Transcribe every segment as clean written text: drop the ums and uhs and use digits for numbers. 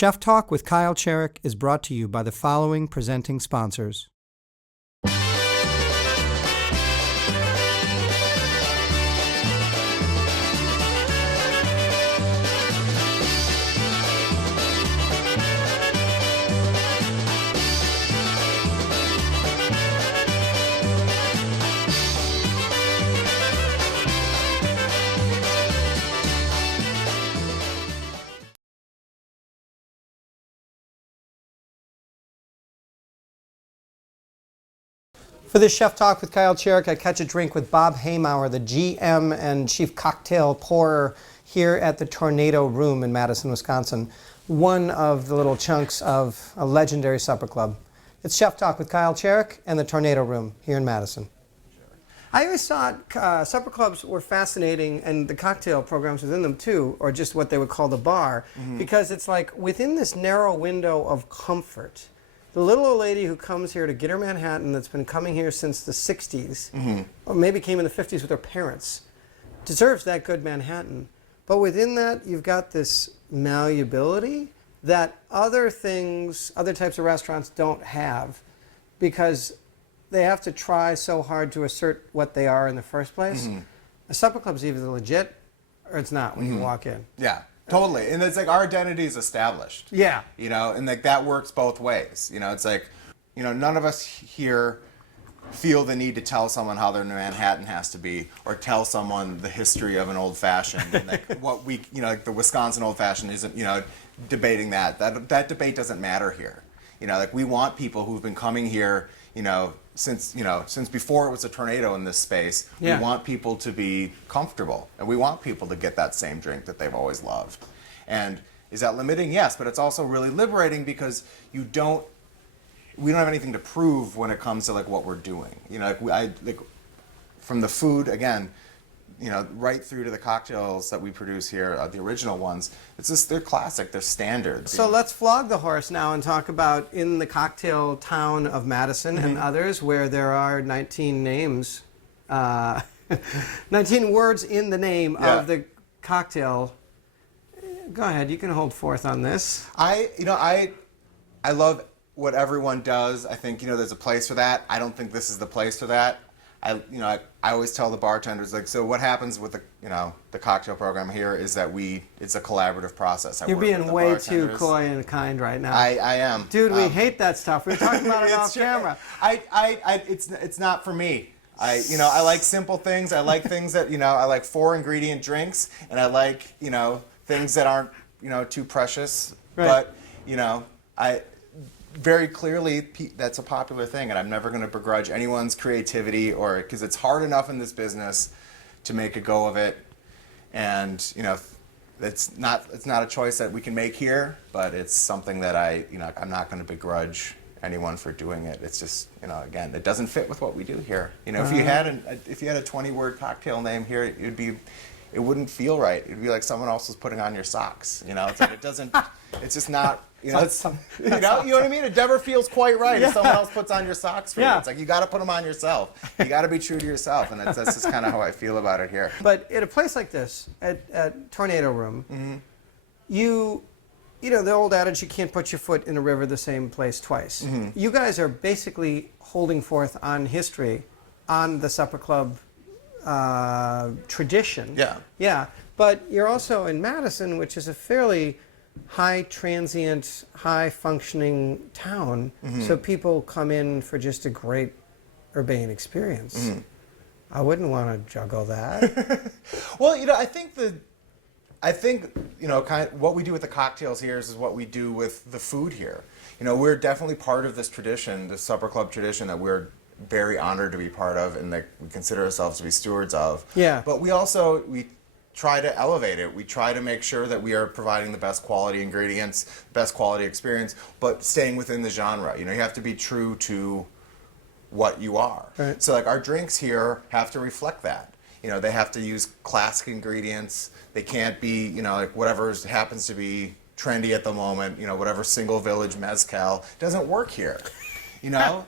Chef Talk with Kyle Cherek is brought to you by the following presenting sponsors. For this Chef Talk with Kyle Cherek, I catch a drink with Bob Hemauer, the GM and Chief Cocktail Pourer here at the Tornado Room in Madison, Wisconsin, one of the little chunks of a legendary supper club. It's Chef Talk with Kyle Cherek and the Tornado Room here in Madison. I always thought supper clubs were fascinating, and the cocktail programs within them too, or just what they would call the bar, because it's like within this narrow window of comfort. The little old lady who comes here to get her Manhattan, that's been coming here since the 60s, or maybe came in the 50s with her parents, deserves that good Manhattan. But within that, you've got this malleability that other things, other types of restaurants don't have, because they have to try so hard to assert what they are in the first place. A supper club's either legit or it's not when you walk in. Yeah. Totally, and it's like our identity is established. Yeah. You know, and like that works both ways. You know, it's like, you know, none of us here feel the need to tell someone how their Manhattan has to be, or tell someone the history of an old fashioned. And like what we, you know, like the Wisconsin old fashioned isn't, you know, debating that. That debate doesn't matter here. You know, like we want people who've been coming here, since before it was a tornado in this space. Yeah. We want people to be comfortable, and we want people to get that same drink that they've always loved. And is that limiting? Yes, but it's also really liberating, because we don't have anything to prove when it comes to like what we're doing. You know, like from the food again, you know, right through to the cocktails that we produce here, the original ones. It's just, they're classic, they're standard. So let's flog the horse now and talk about in the cocktail town of Madison and others, where there are 19 names, 19 words in the name of the cocktail. Go ahead, you can hold forth on this. I love what everyone does. I think, there's a place for that. I don't think this is the place for that. I always tell the bartenders, like, so what happens with the cocktail program here is that it's a collaborative process. You're being way too coy and kind right now. I am. Dude, we hate that stuff. We're talking about it off camera. It's not for me. I like simple things. I like things that, I like 4 ingredient drinks, and I like, things that aren't, too precious. Right. But, very clearly, that's a popular thing, and I'm never going to begrudge anyone's creativity, or because it's hard enough in this business to make a go of it, and it's not a choice that we can make here, but it's something that I'm not going to begrudge anyone for doing it. It's just again, it doesn't fit with what we do here. If you had a 20-word cocktail name here, it wouldn't feel right. It'd be like someone else was putting on your socks. It's like it doesn't. It's just not. You know what I mean? It never feels quite right if someone else puts on your socks for you. It's like you got to put them on yourself. You got to be true to yourself, and that's just kind of how I feel about it here. But at a place like this, at Tornado Room, the old adage, you can't put your foot in a river the same place twice. You guys are basically holding forth on history, on the supper club tradition. Yeah. But you're also in Madison, which is a fairly high transient, high functioning town, so people come in for just a great urbane experience. I wouldn't want to juggle that. Well, I think kind of what we do with the cocktails here is what we do with the food here. We're definitely part of this tradition, the supper club tradition, that we're very honored to be part of, and that we consider ourselves to be stewards of. Yeah. But we try to elevate it. We try to make sure that we are providing the best quality ingredients, best quality experience, but staying within the genre. You have to be true to what you are. Right. So like our drinks here have to reflect that. They have to use classic ingredients. They can't be, like whatever happens to be trendy at the moment, whatever single village mezcal doesn't work here.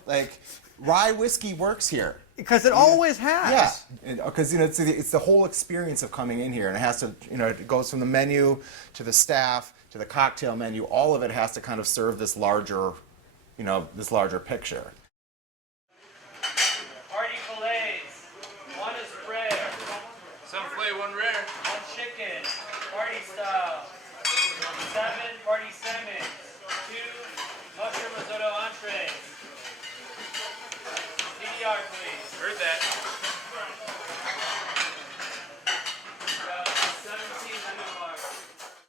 Like rye whiskey works here. Because it always has. Yeah, because it's the whole experience of coming in here, and it has to, it goes from the menu to the staff to the cocktail menu, all of it has to kind of serve this larger, this larger picture.